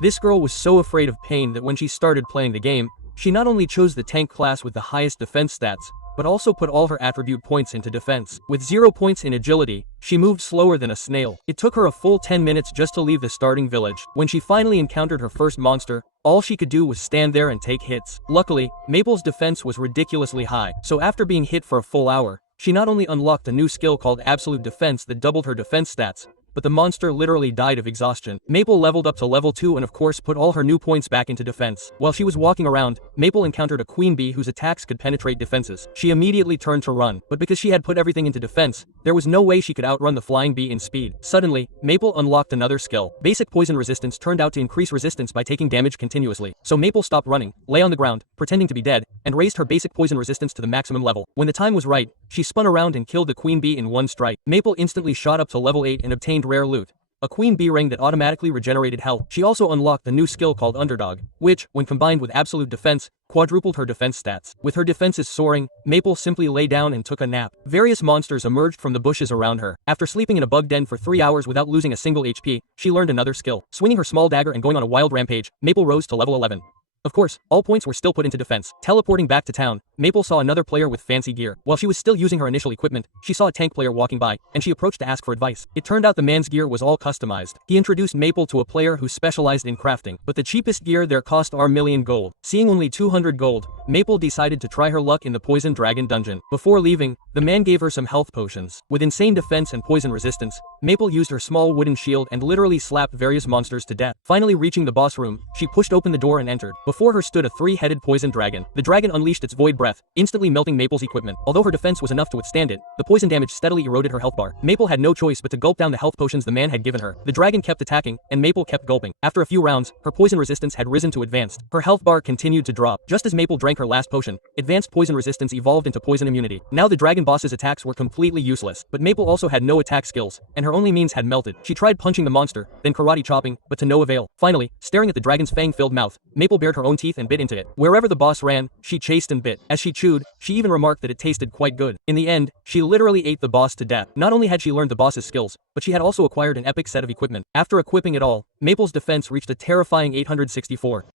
This girl was so afraid of pain that when she started playing the game, she not only chose the tank class with the highest defense stats, but also put all her attribute points into defense. With 0 points in agility, she moved slower than a snail. It took her a full 10 minutes just to leave the starting village. When she finally encountered her first monster, all she could do was stand there and take hits. Luckily, Maple's defense was ridiculously high, so after being hit for a full hour, she not only unlocked a new skill called Absolute Defense that doubled her defense stats, but the monster literally died of exhaustion. Maple leveled up to level 2 and of course put all her new points back into defense. While she was walking around, Maple encountered a queen bee whose attacks could penetrate defenses. She immediately turned to run, but because she had put everything into defense, there was no way she could outrun the flying bee in speed. Suddenly, Maple unlocked another skill. Basic poison resistance turned out to increase resistance by taking damage continuously. So Maple stopped running, lay on the ground, pretending to be dead, and raised her basic poison resistance to the maximum level. When the time was right, she spun around and killed the queen bee in one strike. Maple instantly shot up to level 8 and obtained rare loot, a queen bee ring that automatically regenerated health. She also unlocked a new skill called Underdog, which, when combined with absolute defense, quadrupled her defense stats. With her defenses soaring, Maple simply lay down and took a nap. Various monsters emerged from the bushes around her. After sleeping in a bug den for 3 hours without losing a single HP, she learned another skill. Swinging her small dagger and going on a wild rampage, Maple rose to level 11. Of course, all points were still put into defense. Teleporting back to town, Maple saw another player with fancy gear. While she was still using her initial equipment, she saw a tank player walking by, and she approached to ask for advice. It turned out the man's gear was all customized. He introduced Maple to a player who specialized in crafting, but the cheapest gear there cost million gold. Seeing only 200 gold, Maple decided to try her luck in the Poison Dragon dungeon. Before leaving, the man gave her some health potions. With insane defense and poison resistance, Maple used her small wooden shield and literally slapped various monsters to death. Finally reaching the boss room, she pushed open the door and entered. Before her stood a 3-headed poison dragon. The dragon unleashed its void breath, instantly melting Maple's equipment. Although her defense was enough to withstand it, the poison damage steadily eroded her health bar. Maple had no choice but to gulp down the health potions the man had given her. The dragon kept attacking, and Maple kept gulping. After a few rounds, her poison resistance had risen to advanced. Her health bar continued to drop. Just as Maple drank her last potion, advanced poison resistance evolved into poison immunity. Now the dragon boss's attacks were completely useless, but Maple also had no attack skills, and her only means had melted. She tried punching the monster, then karate chopping, but to no avail. Finally, staring at the dragon's fang-filled mouth, Maple bared her own teeth and bit into it. Wherever the boss ran, she chased and bit. As she chewed, she even remarked that it tasted quite good. In the end, she literally ate the boss to death. Not only had she learned the boss's skills, but she had also acquired an epic set of equippment. After equipping it all, Maple's defense reached a terrifying 864.